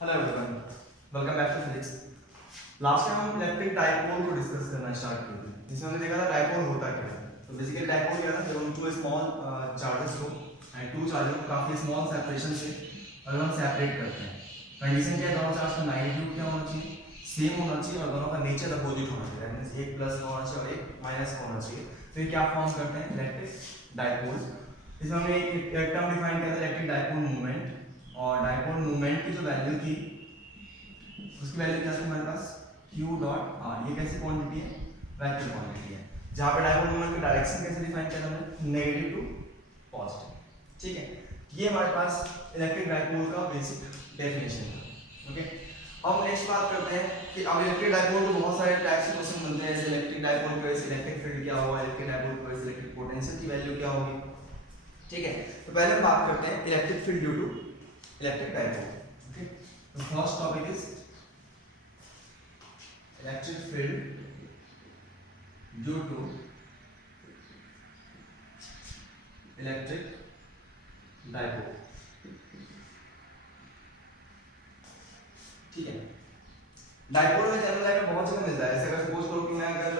Hello everyone, welcome back to physics. Last time हम electric dipole को discuss करना start किए थे, जिसमें हमने देखा था डाइपोल होता क्या है। तो बेसिकली डाइपोल क्या था, जब हम टू स्मॉल चार्जेस को एंड टू चार्जेस को काफी स्मॉल सेपरेशन से अगर हम सेपरेट करते हैं, कंडीशन क्या है, दोनों चार्ज का मैग्नीट्यूड क्या होना चाहिए, सेम होना चाहिए और दोनों का नेचर अपोजिट होना चाहिए। दैट मींस एक प्लस का होना चाहिए और एक माइनस का होना चाहिए। तो ये क्या फॉर्म करते हैं, इलेक्ट्रिक डाइपोल। इसमें हमने एक टर्म डिफाइन किया था, इलेक्ट्रिक डाइपोल मूवमेंट। और डाइपोल मूवमेंट की जो वैल्यू थी, उसकी वैल्यू क्या थी हमारे पास, q डॉट r। ये कैसी क्वांटिटी है, वेक्टर क्वांटिटी है। जहां पे डायपोल मोमेंट का डायरेक्शन कैसे डिफाइन किया हमने, नेगेटिव टू पॉजिटिव। ठीक है, ये हमारे पास इलेक्ट्रिक डायपोल का बेसिक डेफिनेशन है। ओके, अब नेक्स्ट बात करते हैं कि अब इलेक्ट्रिक डायपोल को बहुत सारे टाइप्स से क्वेश्चन बनते हैं। जैसे इलेक्ट्रिक डायपोल की वजह से इलेक्ट्रिक फील्ड क्या होगा, इलेक्ट्रिक डायपोल की वजह से इलेक्ट्रिक पोटेंशियल की वैल्यू क्या होगी। ठीक है, तो पहले हम बात करते हैं electric field due to electric dipole. Okay, तो first topic is electric field due to electric dipole। ठीक है, डाइपोल में जनरल लाइफ में बहुत जगह मिलता है। जैसे अगर सपोज करो कि मैं अगर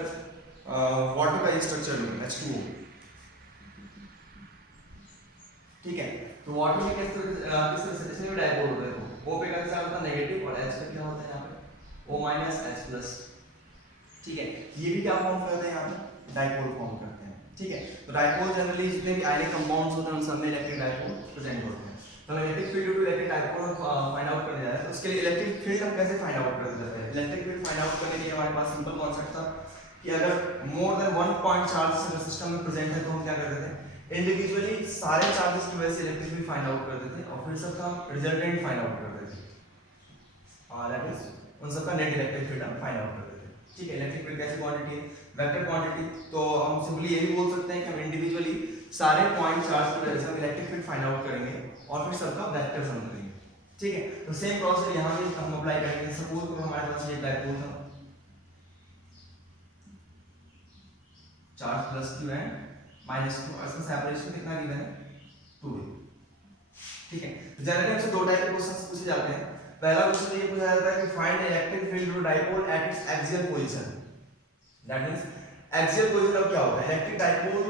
वाटर का स्ट्रक्चर लूं H2O, ठीक है, तो वाटर में किस तरह से इसमें भी डाइपोल होता है। O पे का क्या होता है, नेगेटिव, और H पे क्या होता है यहाँ पे O माइनस H प्लस। ठीक है, ये भी क्या फॉर्म करते हैं, यहाँ पे डाइपोल फॉर्म करते हैं। ठीक है, तो डाइपोल जनरली जितने भी आयनिक कंपाउंड्स होते हैं उन सब में इलेक्ट्रिक डाइपोल प्रेजेंट होते हैं। तो electric field to electric dipole find out करने जा रहे हैं। तो उसके लिए इलेक्ट्रिक फील्ड हम कैसे फाइंड आउट कर सकते हैं। इलेक्ट्रिक फील्ड फाइंड आउट करने के लिए हमारे पास सिंपल कॉन्सेप्ट था कि अगर more than one point charge system में प्रेजेंट है तो हम क्या करते थे, इंडिविजुअली सारे चार्जेस की वजह से इलेक्ट्रिक फील्ड फाइंड आउट करते थे और फिर सबका रिजल्टेंट फाइंड आउट करते थे। दैट मींस उन सबका नेट इलेक्ट्रिक फील्ड हम फाइंड आउट करते थे। ठीक है, इलेक्ट्रिक फील्ड कैसी क्वांटिटी है, वेक्टर क्वांटिटी। तो हम सिंपली ये भी बोल सकते हैं कि हम इंडिविजुअली सारे पॉइंट चार्ज की वजह से हम इलेक्ट्रिक फील्ड फाइंड आउट करेंगे और फिर सबका वेक्टर सम करेंगे। ठीक है, तो सेम प्रोसेस यहां भी हम अप्लाई करेंगे। सपोज करो हमारे पास ये डाइपोल था, charge plus q and minus q, और इसका सेपरेशन कितना गिवन है, 2 है। ठीक है, जनरली हमसे दो टाइप के क्वेश्चंस पूछे जाते हैं। पहला क्वेश्चन ये पूछा जाता है कि find electric field to dipole at its axial position. That means axial position अब क्या होता है, इलेक्ट्रिक डाइपोल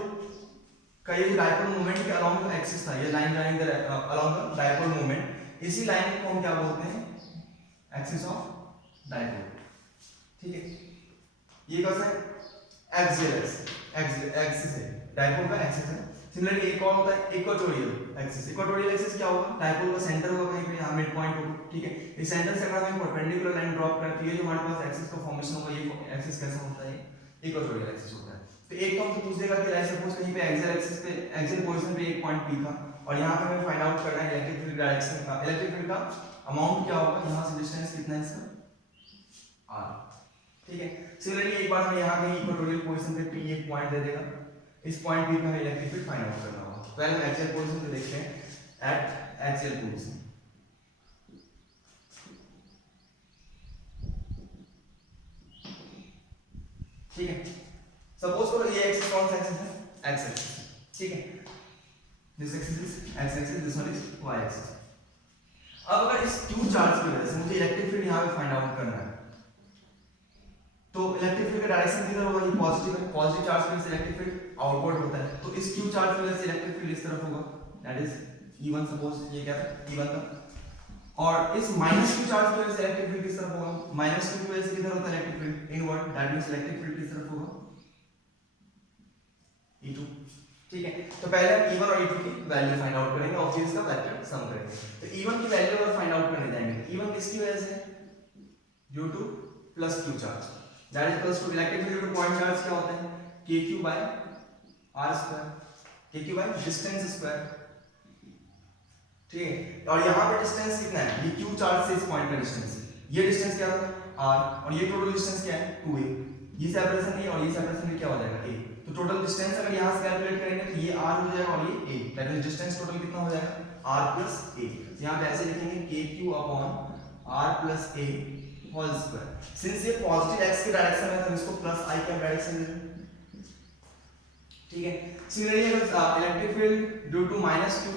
का ये डाइपोल मोमेंट के अलोंग द एक्सिस था, ये line running along the dipole moment, इसी लाइन को हम क्या बोलते हैं, एक्सिस ऑफ डाइपोल। ठीक है, ये कौन सा है, एक्सियल एक्सिस है, डाइपोल का एक्सिस है। सिमिलरली एक और होता है इक्वेटोरियल एक्सिस। इक्वेटोरियल एक्सिस क्या होगा, डाइपोल का सेंटर होगा कहीं पे, यहां मिड पॉइंट होगा। ठीक है, इस सेंटर से अगर हम परपेंडिकुलर लाइन ड्रॉप करती है जो हमारे पास एक्सिस का फॉर्मेशन होगा, ये एक्सिस कैसा होता है, इक्वेटोरियल एक्सिस होता है। तो एक तो हमसे पूछ देगा कि लाइक सपोज कहीं पे एक्सियल एक्सिस पे एक्सियल पोजीशन पे एक पॉइंट P था और यहां पे हमें फाइंड आउट करना है इलेक्ट्रिक फील्ड डायरेक्शन का, इलेक्ट्रिक फील्ड का अमाउंट क्या होगा, यहां से डिस्टेंस कितना है इसका, r। ठीक है, सिमिलरली एक बार हमें यहां पे इक्वेटोरियल पोजीशन पे P एक पॉइंट दे देगा, इस पॉइंट P पे हमें इलेक्ट्रिक फील्ड फाइंड आउट करना होगा। पहले हम एक्सियल पोजीशन पे देखते हैं, एट एक्सियल पोजीशन। ठीक है, सपोज करो ये एक्सिस कौन सा एक्सिस है, एक्स एक्सिस। ठीक है, this axis is x axis, this one is y axis. अब अगर इस q चार्ज की वजह से मुझे इलेक्ट्रिक फील्ड यहां पे फाइंड आउट करना है, तो इलेक्ट्रिक फील्ड का डायरेक्शन किधर होगा, ये पॉजिटिव है, पॉजिटिव चार्ज की वजह से इलेक्ट्रिक फील्ड आउटवर्ड होता है। तो इस q चार्ज की वजह से इलेक्ट्रिक फील्ड इस तरफ होगा, दैट इज E1। सपोज ये क्या था, E1 था। और इस माइनस q चार्ज की वजह से इलेक्ट्रिक फील्ड किस तरफ होगा, माइनस q की वजह से किधर होता है electric field, inward, that means electric field किस तरफ होगा, E2। ठीक है, तो पहले हम E1 और E2 की वैल्यू फाइंड आउट करेंगे और फिर इसका वेक्टर सम करेंगे। तो E1 की वैल्यू अगर फाइंड आउट करने जाएंगे, E1 किसकी वजह से, due to plus q charge, that is equals to electric field to point charge क्या होता है, kq by r square, kq by distance square. ठीक है, और यहां पे डिस्टेंस कितना है, ये q चार्ज से इस पॉइंट का डिस्टेंस है, ये डिस्टेंस क्या था r, और ये टोटल डिस्टेंस क्या है 2a। ये सेपरेशन है और ये सेपरेशन भी क्या हो जाएगा a। तो टोटल डिस्टेंस अगर यहां से कैलकुलेट करेंगे तो ये r हो जाएगा और ये a, that means distance total कितना हो जाएगा r प्लस a। यहां पे ऐसे लिखेंगे kq upon r plus a whole square. Since ये पॉजिटिव x के डायरेक्शन में है तो हम इसको प्लस i का डायरेक्शन दे दें। ठीक है। सिमिलरली अगर electric field due to -q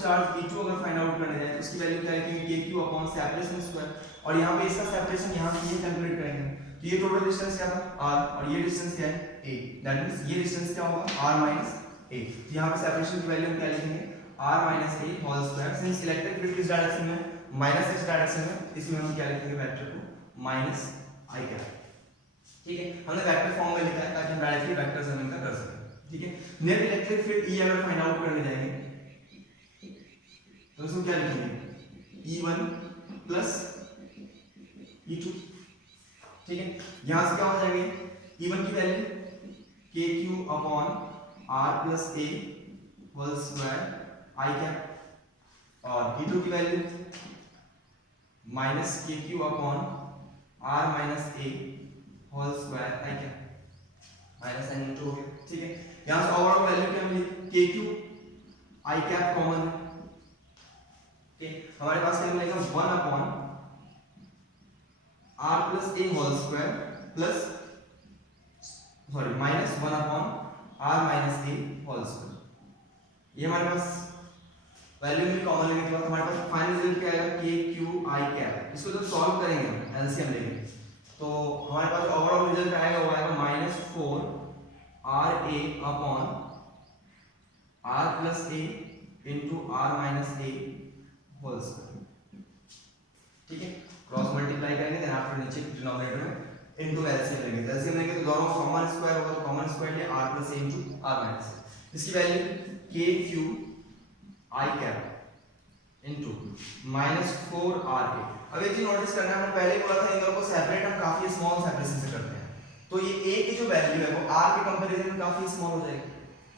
charge E2 अगर फाइंड आउट करने जाए तो उसकी वैल्यू क्या लिखेंगे kq अपॉन सेपरेशन स्क्वायर, और यहाँ पे इसका सेपरेशन यहाँ से ये कैलकुलेट करेंगे तो ये टोटल डिस्टेंस क्या था r और ये डिस्टेंस क्या है a, दैट मींस ये डिस्टेंस क्या होगा r माइनस a। तो यहाँ पे सेपरेशन की वैल्यू हम क्या लिखेंगे r minus a whole square, since electric field किस डायरेक्शन में माइनस x डायरेक्शन में, इसमें हम क्या लिखेंगे वेक्टर को माइनस i कैप। ठीक है, हमने वेक्टर फॉर्म में लिखा है ताकि हम डायरेक्टली वेक्टर से इनका कर सकें। ठीक है, नेट इलेक्ट्रिक फील्ड E अगर फाइंड आउट करने जाएंगे तो इसमें क्या लिखेंगे E1 प्लस E2। ठीक है, यहां से क्या हो जाएगा E1 की value kq upon r plus a whole square i cap, और E2 की value minus kq upon r minus a whole square i cap, minus sign into हो गया। ठीक है, यहां से ओवरऑल वैल्यू क्या मिली kq i कैप कॉमन है। ठीक, हमारे पास क्या मिलेगा 1 upon r plus a whole square plus sorry minus 1 upon r minus a whole square, ये हमारे पास वैल्यू मिली कॉमन लेने के बाद हमारे पास फाइनल रिजल्ट क्या आएगा kq i कैप। इसको जब सॉल्व करेंगे एलसीएम लेंगे तो हमारे पास ओवरऑल रिजल्ट आएगा वो आएगा -4 ra upon r plus a into r minus a whole square. ठीक है, क्रॉस मल्टीप्लाई करेंगे देन आफ्टर नीचे डिनोमिनेटर में इनटू एलसीएम लेंगे, एलसीएम लेंगे तो दोनों कॉमन स्क्वायर होगा, तो कॉमन स्क्वायर ले r plus a into r minus a, इसकी value kq i cap into -4ra। अब एक चीज नोटिस करना है, हमने पहले बोला था इन दोनों को सेपरेट हम काफी स्मॉल सेपरेशन से करते हैं, तो ये a की जो वैल्यू है वो r के कंपैरिजन में काफी स्मॉल हो जाएगी,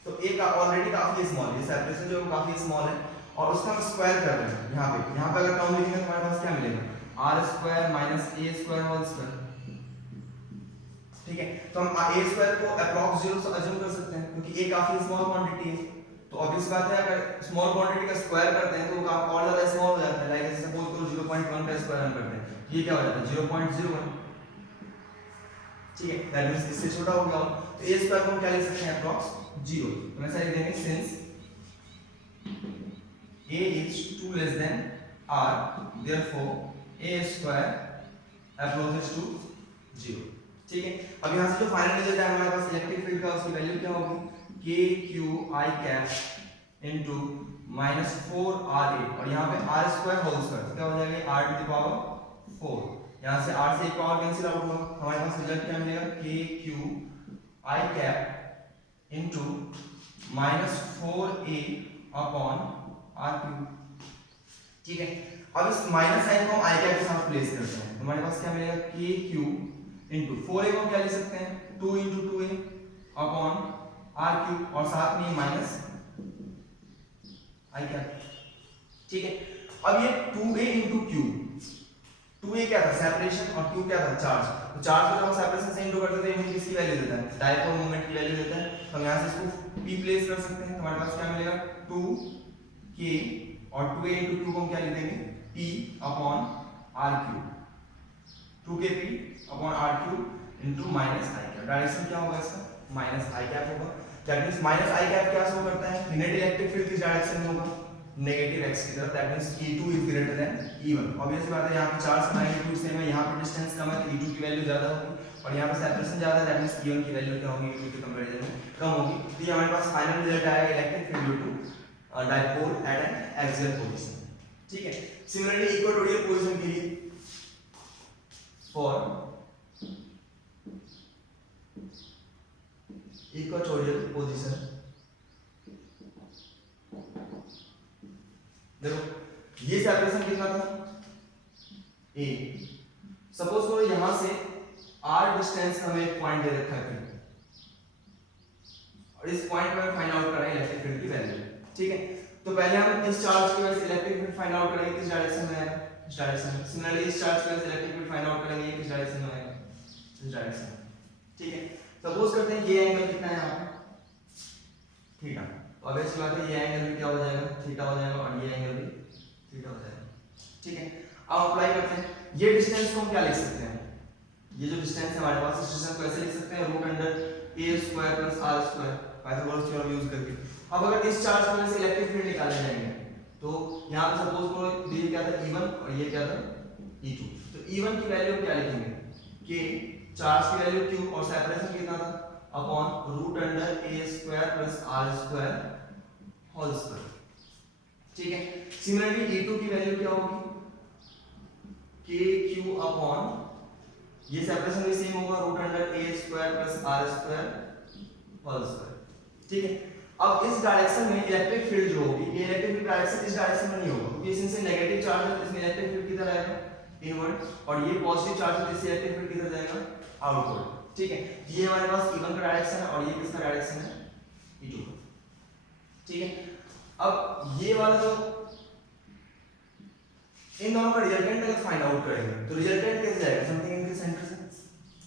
तो a का ऑलरेडी काफी स्मॉल है, सेपरेशन जो है काफी स्मॉल है और उसका हम स्क्वायर कर रहे हैं यहाँ पे अगर टर्म लिखेंगे तो हमारे पास क्या मिलेगा r square minus a square whole square. ठीक है, तो हम a स्क्वायर को अप्रॉक्स 0 से अज्यूम कर सकते हैं क्योंकि a काफी स्मॉल क्वांटिटी है, तो ऑब्वियस बात है अगर स्मॉल क्वांटिटी का स्क्वायर करते हैं तो वो और ज्यादा स्मॉल हो जाता है, लाइक सपोज करो 0.1 का स्क्वायर हम करते हैं, ये क्या हो जाता है 0.01। ठीक है, दैट मींस इससे छोटा हो गया, तो a स्क्वायर को हम क्या लिख सकते हैं अप्रॉक्स 0, तो ऐसा लिख देंगे since a is 2 less than r, therefore a square approaches to 0। ठीक है, अब यहां से जो फाइनल रिजल्ट है हमारे पास इलेक्ट्रिक फील्ड का, उसकी वैल्यू क्या होगी kq i cap into -4ra, और यहां पे r स्क्वायर होल स्क्वायर क्या हो जाएगा r टू द पावर 4, यहां से r से एक पावर कैंसिल आउट होगा, हमारे पास रिजल्ट क्या मिलेगा kq i cap into -4a upon r cube. ठीक है, अब इस माइनस साइन को हम i कैप के साथ प्लेस करते हैं, हमारे पास क्या मिलेगा kq इनटू 4a को हम क्या लिख सकते हैं 2 into 2a upon r cube, और साथ में माइनस i कैप। ठीक है, अब ये 2a into q, 2a क्या था सेपरेशन और q क्या था चार्ज, तो चार्ज को जब हम सेपरेशन से इनटू करते हैं तो ये किसकी वैल्यू देता है डायपोल मोमेंट की वैल्यू देता है, तो हम यहां से इसको p प्लेस कर सकते हैं, तो हमारे पास क्या मिलेगा 2k और 2a into q को हम क्या लिख देंगे p upon r cube, 2kp upon r cube into minus i cap, direction क्या होगा इसका माइनस i कैप होगा, that means minus i cap क्या शो करता है नेट इलेक्ट्रिक फील्ड किस डायरेक्शन में होगा नेगेटिव x की तरफ, that means E2 is greater than E1। Obvious बात है यहां पे चार्ज का मैग्नीट्यूड सेम है, यहां पे डिस्टेंस कम है तो E2 की वैल्यू ज्यादा होगी, और यहां पे सेपरेशन ज्यादा है, दैट मींस E1 की वैल्यू क्या होगी E2 के कंपैरिजन में कम होगी। तो ये हमारे पास फाइनल रिजल्ट आएगा electric field due to dipole at an axial position. ठीक है, सिमिलरली इक्वेटोरियल पोजीशन के लिए फॉर इक्वेटोरियल पोजीशन, देखो ये सेपरेशन कितना था a, सपोज करो यहां से r डिस्टेंस हमें एक पॉइंट दे रखा है और इस पॉइंट पर फाइंड आउट करें इलेक्ट्रिक फील्ड की वैल्यू। ठीक है, तो पहले हम इस चार्ज की वजह से इलेक्ट्रिक फील्ड फाइंड आउट करेंगे किस डायरेक्शन में आएगा इस डायरेक्शन में, सिमिलरली इस चार्ज की वजह से इलेक्ट्रिक फील्ड फाइंड आउट करेंगे किस डायरेक्शन में आएगा इस डायरेक्शन में। ठीक है, सपोज करते हैं ये एंगल कितना है यहां थीटा, तो अब इसकी बात है ये एंगल भी क्या हो जाएगा थीटा हो जाएगा और ये एंगल भी थीटा हो जाएगा। ठीक है, अब अप्लाई करते हैं, ये डिस्टेंस को हम क्या लिख सकते हैं, ये जो डिस्टेंस है हमारे पास इस डिस्टेंस को ऐसे लिख सकते हैं root under a square plus r square, Pythagoras theorem use करके। अब अगर इस चार्ज की वजह से इलेक्ट्रिक फील्ड निकाले जाएंगे तो यहाँ पे सपोज करो ये क्या था E1 और ये क्या था E2। तो E1 की वैल्यू क्या लिखेंगे कि चार्ज की वैल्यू Q और सेपरेशन कितना था upon root under a square plus r square whole square. ठीक है, सिमिलरली E2 की वैल्यू क्या होगी KQ अपॉन ये सेपरेशन भी सेम होगा root under a square plus r square whole square. ठीक है, अब इस डायरेक्शन में इलेक्ट्रिक फील्ड जो होगी ये इलेक्ट्रिक फील्ड डायरेक्शन इस डायरेक्शन में नहीं होगा क्योंकि इसमें नेगेटिव चार्ज है तो इसमें इलेक्ट्रिक फील्ड किधर आएगा इनवर्ड, और ये पॉजिटिव चार्ज है तो इससे इलेक्ट्रिक फील्ड किधर जाएगा आउटवर्ड। ठीक है, ये हमारे पास E1 का डायरेक्शन है और ये किसका डायरेक्शन है E2 का। ठीक है, अब ये वाला जो इन दोनों का रिजल्टेंट अगर फाइंड आउट करेंगे तो रिजल्टेंट कैसे जाएगा समथिंग इनके सेंटर से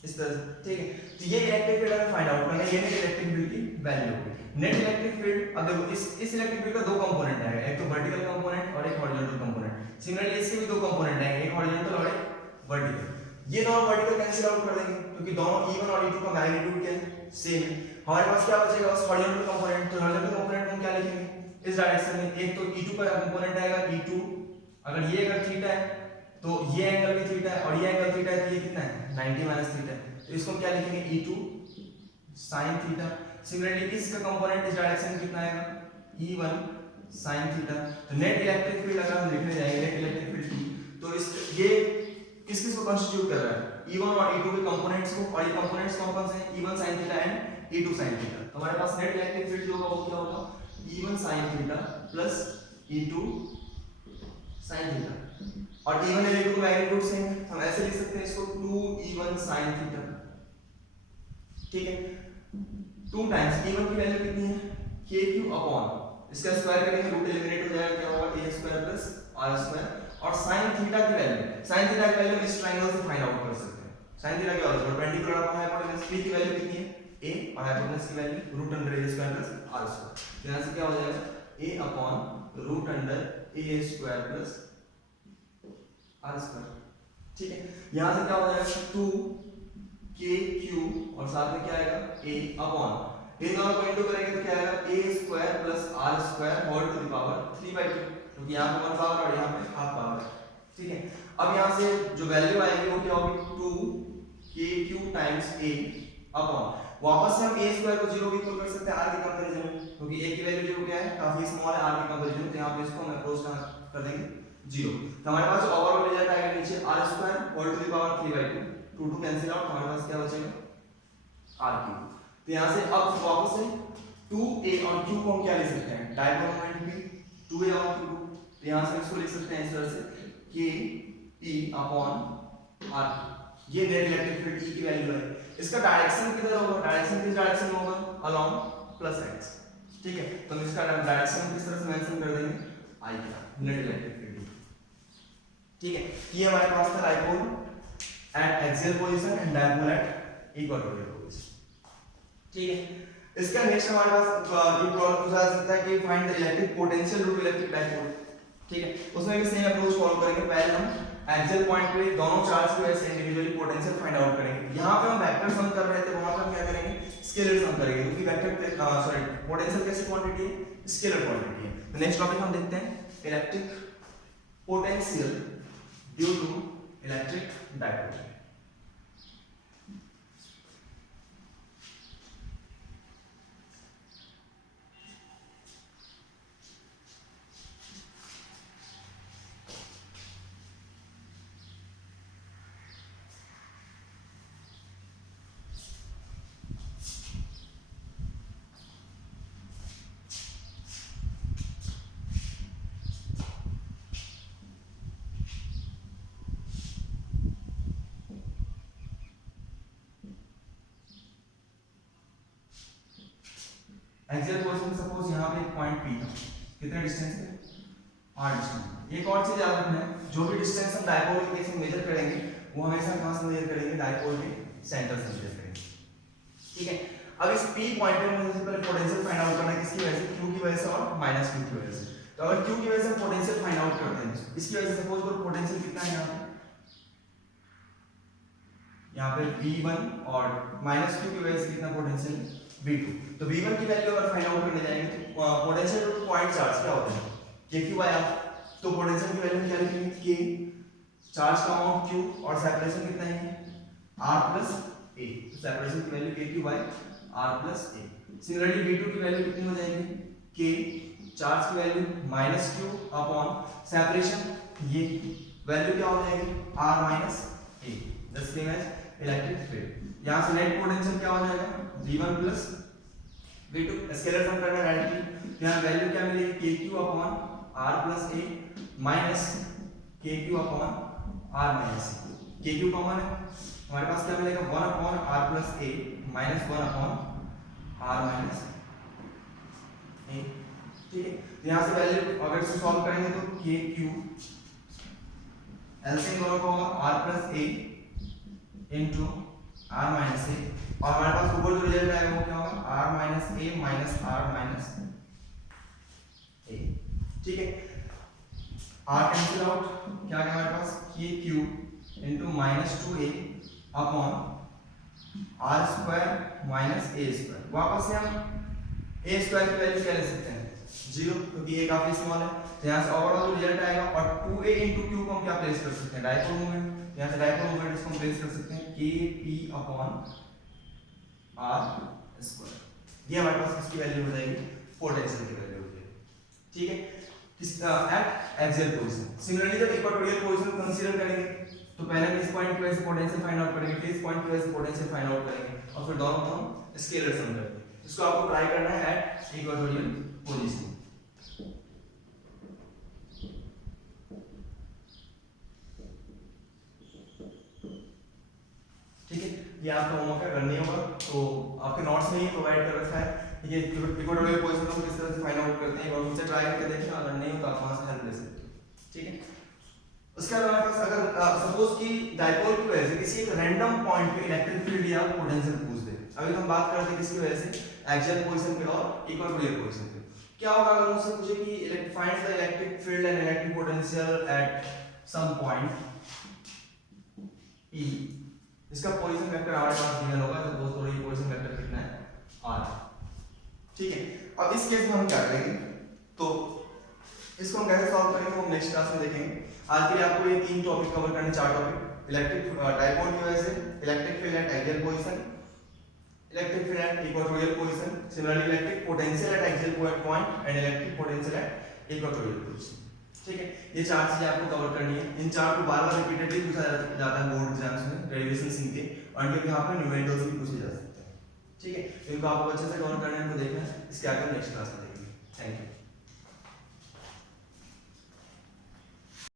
इस तरह से। ठीक है, तो ये इलेक्ट्रिक फील्ड अगर फाइंड आउट करेंगे ये नेट इलेक्ट्रिक फील्ड की वैल्यू होगी। नेट इलेक्ट्रिक फील्ड अब देखो इस इलेक्ट्रिक फील्ड का दो कंपोनेंट आएगा, एक तो वर्टिकल कंपोनेंट और एक हॉरिजॉन्टल कंपोनेंट। सिमिलरली इसके भी दो कंपोनेंट आएंगे, एक हॉरिजॉन्टल और एक वर्टिकल। ये दोनों वर्टिकल कैंसिल आउट कर देंगे क्योंकि दोनों E1 और E2 का मैग्नीट्यूड क्या है सेम है। हमारे पास क्या बचेगा बस हॉरिजॉन्टल कंपोनेंट। तो हॉरिजॉन्टल कंपोनेंट हम क्या लिखेंगे इस डायरेक्शन में, एक तो E2 का कंपोनेंट आएगा E2, अगर ये अगर थीटा है तो ये एंगल भी थीटा है और ये एंगल थीटा है तो ये कितना है 90 माइनस थीटा है, तो इसको क्या लिखेंगे E2 sin थीटा। सिमिलरली इसका कंपोनेंट इस डायरेक्शन में कितना आएगा E1 sin थीटा। तो नेट इलेक्ट्रिक फील्ड अगर हम लिखने जाएंगे नेट इलेक्ट्रिक फील्ड की तो इस ये किस किस को कंस्टिट्यूट कर रहा है E1 और E2 के कंपोनेंट्स को, और ये कंपोनेंट्स कौन से हैं E1 sin theta and E2 sin theta. तो हमारे पास नेट इलेक्ट्रिक फील्ड जो होगा वो क्या होगा E1 sin theta plus E2 sin theta, और E1 और E2 का मैग्नीट्यूड सेम है हम ऐसे लिख सकते हैं इसको 2E1 sin थीटा। ठीक है, 2 टाइम्स E1 की वैल्यू कितनी है KQ अपॉन इसका स्क्वायर करेंगे रूट एलिमिनेट हो जाएगा क्या होगा a square plus r square, और sin थीटा की वैल्यू हम इस ट्रायंगल से फाइंड आउट कर सकते हैं। sin थीटा की value perpendicular upon hypotenuse p की वैल्यू कितनी है a और हाइपोटेनस की value root under a square plus r square. यहां से क्या हो जाएगा a upon root under a square plus r square. ठीक है, यहां से क्या हो जाएगा 2KQ और साथ में क्या आएगा a अपॉन इन दोनों को इंटू करेंगे तो क्या आएगा a square plus r square whole to the power 3/2 क्योंकि यहां पे 1 पावर और यहां पे हाफ पावर। ठीक है, अब यहां से जो वैल्यू आएगी वो क्या होगी 2KQ टाइम्स a अपॉन वापस से हम a स्क्वायर को 0 के इक्वल कर सकते हैं r के कंपैरिजन में क्योंकि a की वैल्यू 0 क्या है काफी स्मॉल है r के कंपैरिजन में, तो यहां पे इसको हम अप्रोच कर देंगे 0। तो हमारे पास ओवरऑल रिजल्ट आएगा नीचे r square whole to the power 3/2 2 cancel out, हमारे पास क्या बचेगा r क्यूब। तो यहां से अब वापस से 2a और q को हम क्या लिख सकते हैं डायगोनल मोमेंट में 2a और q, तो यहां से इसको लिख सकते हैं इस तरह से k p अपॉन r। ये नेट इलेक्ट्रिक फील्ड E की वैल्यू है। इसका डायरेक्शन किधर होगा डायरेक्शन किस डायरेक्शन में होगा अलोंग प्लस x। ठीक है, तो हम इसका डायरेक्शन किस तरह से मेंशन कर देंगे I का नेट इलेक्ट्रिक फील्ड। ठीक है, ये हमारे पास था dipole eight axial position and dipole at equatorial position. ठीक है, इसका नेक्स्ट हमारे पास ये प्रॉब्लम पूछा जा सकता है कि find the electric potential due to electric dipole. ठीक है, उसमें भी सेम अप्रोच फॉलो करेंगे। पहले हम एक्सियल पॉइंट पे दोनों चार्ज की वजह से इंडिविजुअली पोटेंशियल फाइंड आउट करेंगे। यहां पे हम वेक्टर सम कर रहे थे वहां पे हम क्या करेंगे स्केलर सम करेंगे क्योंकि वेक्टर पोटेंशियल कैसी क्वांटिटी है स्केलर क्वांटिटी है। तो नेक्स्ट टॉपिक हम देखते हैं electric potential due to electric dipole. Axial position suppose यहां पे एक पॉइंट P था, कितना डिस्टेंस है r डिस्टेंस। एक और चीज याद रखना है जो भी डिस्टेंस हम डायपोल के केस में मेजर करेंगे वो हमेशा कहां से मेजर करेंगे डायपोल के सेंटर से मेजर करेंगे। ठीक है, अब इस P पॉइंट पे मुझे सबसे पहले पोटेंशियल फाइंड आउट करना है किसकी वजह से Q की वजह से और -Q की वजह से। तो अगर Q की वजह से पोटेंशियल फाइंड आउट करते हैं इसकी वजह से सपोज करो पोटेंशियल कितना है यहां पे V1 और -Q की वजह से कितना पोटेंशियल V2। तो V1 की वैल्यू अगर फाइंड आउट करने जाएंगे तो पोटेंशियल टू पॉइंट चार्ज क्या होता है KQ/R। तो पोटेंशियल की वैल्यू क्या लिखेंगे K, चार्ज का अमाउंट Q और सेपरेशन कितना है R+A। तो सेपरेशन की वैल्यू KQ/R+A। सिमिलरली V2 की वैल्यू कितनी हो जाएगी K, चार्ज की वैल्यू -Q अपॉन सेपरेशन, ये वैल्यू क्या हो जाएगी R-A। The same as electric field. यहां से नेट पोटेंशियल क्या हो जाएगा V1 प्लस V2। स्केलर सम करना डायरेक्टली, यहां वैल्यू क्या मिलेगी KQ upon R+A minus KQ upon R-A। KQ common है, हमारे पास क्या मिलेगा 1 upon R+A minus 1 upon R-A। ठीक है, तो यहां से वैल्यू अगर इसे सॉल्व करेंगे तो KQ एलसीएम दोनों का होगा R+A इनटू R-A, और हमारे पास ऊपर जो रिजल्ट आएगा वो क्या होगा R-A माइनस R-A। ठीक है, R कैंसिल आउट, क्या आ गया हमारे पास KQ into -2A upon R² minus A²। वापस से हम A² की वैल्यू क्या ले सकते हैं 0, क्योंकि ये काफी स्मॉल है। तो यहाँ से ओवरऑल जो रिजल्ट आएगा, और 2A इनटू Q को हम क्या प्लेस कर सकते हैं डायपोल मोमेंट। यहाँ से डायपोल मोमेंट इसको हम प्लेस कर सकते हैं KP अपॉन R²। ये हमारे पास किसकी वैल्यू हो जाएगी पोटेंशियल की वैल्यू हो जाएगी। ठीक है, एट एक्सियल पोजीशन। सिमिलरली जब इक्वेटोरियल पोजीशन कंसीडर करेंगे तो पहले हम इस पॉइंट की वजह से पोटेंशियल फाइंड आउट करेंगे, फिर इस पॉइंट की वजह से पोटेंशियल फाइंड आउट करेंगे, और फिर दोनों को हम स्केलर सम करेंगे। इसको आपको ट्राई करना है एट इक्वेटोरियल पोजीशन। ठीक है, ये आपका होमवर्क है, रन नहीं होगा तो आपके नोट्स में ही प्रोवाइड कर रखा है। ये इक्वेटोरियल पोजीशन को किस तरह से फाइंड आउट करते हैं, और मुझसे ट्राई करके देखिए, अगर नहीं हो तो आप वहां से हेल्प ले सकते हो। ठीक है, उसके अलावा अगर सपोज कि डायपोल की वजह से किसी एक रैंडम पॉइंट पे इलेक्ट्रिक फील्ड या पोटेंशियल पूछ दे। अभी हम बात करते हैं किसकी वजह से एक्सियल पोजीशन पे और इक्वेटोरियल पोजीशन पे। क्या होगा अगर मुझसे पूछे कि find the electric field and electric potential at some point P, इसका पोजीशन वेक्टर हमारे पास गिवन होगा, तो दोस्तों ये पोजीशन वेक्टर कितना है R। ठीक है, अब इस केस में हम क्या करेंगे, तो इसको हम कैसे सॉल्व करेंगे वो नेक्स्ट क्लास में देखेंगे। आज के लिए आपको ये 3 टॉपिक कवर करने, 4 टॉपिक, इलेक्ट्रिक डायपोल की वजह से electric field at axial position, electric field at equatorial position, similarly electric potential eight axial point and electric potential at equatorial position. ठीक है, ये 4 चीजें आपको कवर करनी है। इन 4 को बार-बार रिपीटेडली पूछा जाता है बोर्ड एग्जाम्स में, डेरिवेशन सीख के, और इनके यहाँ पे न्यूमेरिकल्स भी पूछे जा सकते हैं। ठीक है, इनको आपको अच्छे से कवर करना है, इनको देखना है, इसके आगे नेक्स्ट क्लास में देखेंगे। Thank you.